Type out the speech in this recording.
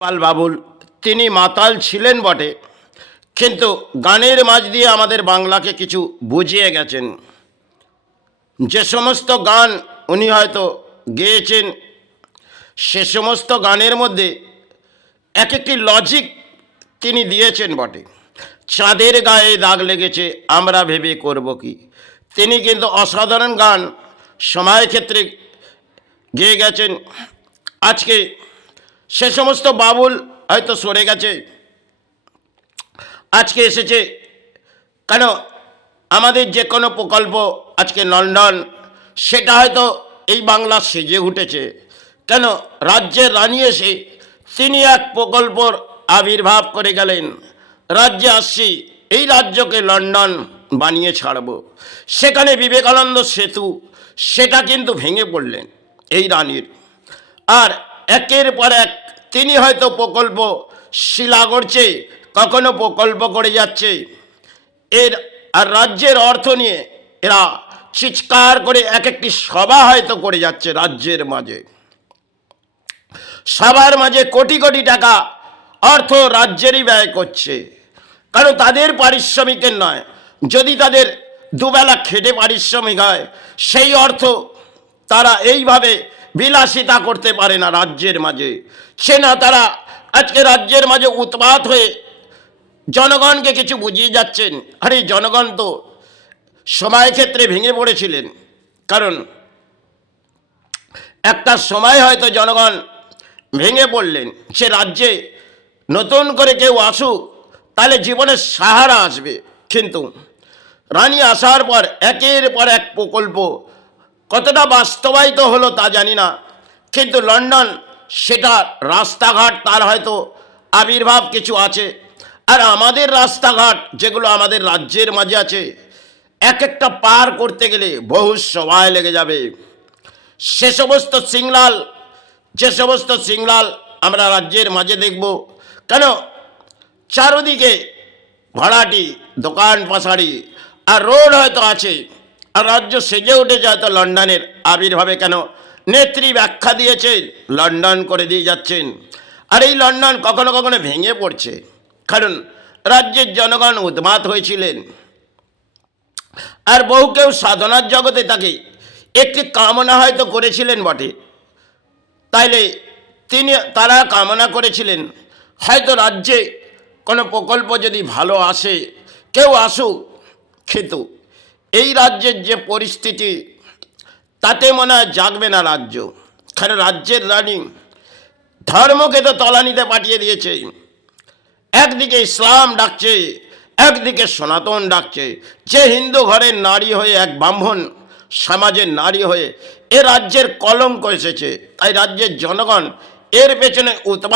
পাল বাবুল তিনি মাতাল ছিলেন বটে, কিন্তু গানের মাঝ দিয়ে আমাদের বাংলাকে কিছু বুঝিয়ে গেছেন। যে সমস্ত গান উনি হয়তো গেয়েছেন, সে সমস্ত গানের মধ্যে এক একটি লজিক তিনি দিয়েছেন বটে। চাঁদের গায়ে দাগ লেগেছে আমরা ভেবে করব কি, তিনি কিন্তু অসাধারণ গান সময় ক্ষেত্রে গেয়ে গেছেন। আজকে সে সমস্ত বাবুল হয়তো সরে গেছে, আজকে এসেছে। কেন আমাদের যে কোনো প্রকল্প আজকে লন্ডন, সেটা হয়তো এই বাংলা সেজে উঠেছে। কেন রাজ্যের রানী এসে তিনি এক প্রকল্পর আবির্ভাব করে গেলেন, রাজ্যে আসছি, এই রাজ্যকে লন্ডন বানিয়ে ছাড়ব। সেখানে বিবেকানন্দ সেতু সেটা কিন্তু ভেঙে পড়লেন এই রানীর। আর একের পর এক তিনি হয়তো প্রকল্প শিলা করছে, কখনো প্রকল্প করে যাচ্ছে। এর আর রাজ্যের অর্থ নিয়ে এরা চিৎকার করে এক একটি সভা হয়তো করে যাচ্ছে রাজ্যের মাঝে। সবার মাঝে কোটি কোটি টাকা অর্থ রাজ্যেরই ব্যয় করছে, কারণ তাদের পারিশ্রমিকের নয়। যদি তাদের দুবেলা খেটে পারিশ্রমিক হয়, সেই অর্থ তারা এইভাবে বিলাসিতা করতে পারে না রাজ্যের মাঝে। সে না তারা আজকে রাজ্যের মাঝে উৎপাত হয়ে জনগণকে কিছু বুঝিয়ে যাচ্ছেন। আরে জনগণ তো সময় ক্ষেত্রে ভেঙে পড়েছিলেন, কারণ একটা সময় হয়তো জনগণ ভেঙে পড়লেন। সে রাজ্যে নতুন করে কেউ আসুক, তাহলে জীবনের সাহারা আসবে। কিন্তু রানী আসার পর একের পর এক প্রকল্প কতটা বাস্তবায়িত হলো তা জানি না, কিন্তু লন্ডন সেটা রাস্তাঘাট তার হয়তো আবির্ভাব কিছু আছে। আর আমাদের রাস্তাঘাট যেগুলো আমাদের রাজ্যের মাঝে আছে, এক একটা পার করতে গেলে বহু সময় লেগে যাবে। সে সমস্ত সিগন্যাল, যে সমস্ত সিগন্যাল আমরা রাজ্যের মাঝে দেখব, কেন চারদিকে ভাড়াটি, দোকান পাশাড়ি আর রোড হয়তো আছে, আর রাজ্য সেজে উঠেছে হয়তো লন্ডনের আবির্ভাবে। কেন নেত্রী ব্যাখ্যা দিয়েছে লন্ডন করে দিয়ে যাচ্ছেন, আর এই লন্ডন কখনো কখনো ভেঙে পড়ছে, কারণ রাজ্যের জনগণ উন্মাদ হয়েছিলেন। আর বহু কেউ সাধনার জগতে তাকে একটি কামনা হয়তো করেছিলেন বটে, তাইলে তারা কামনা করেছিলেন হয়তো রাজ্যে কোনো প্রকল্প যদি ভালো আসে, কেউ আসুক। কিন্তু এই রাজ্যের যে পরিস্থিতি, তাতে মনে হয় জাগবে না রাজ্য। কারণ রাজ্যের রানী ধর্মকে তো তলানিতে পাঠিয়ে দিয়েছে। একদিকে ইসলাম ডাকছে, একদিকে সনাতন ডাকছে। যে হিন্দু ঘরের নারী হয়ে, এক ব্রাহ্মণ সমাজের নারী হয়ে এ রাজ্যের কলঙ্ক এসেছে, তাই রাজ্যের জনগণ এর পেছনে উৎপাত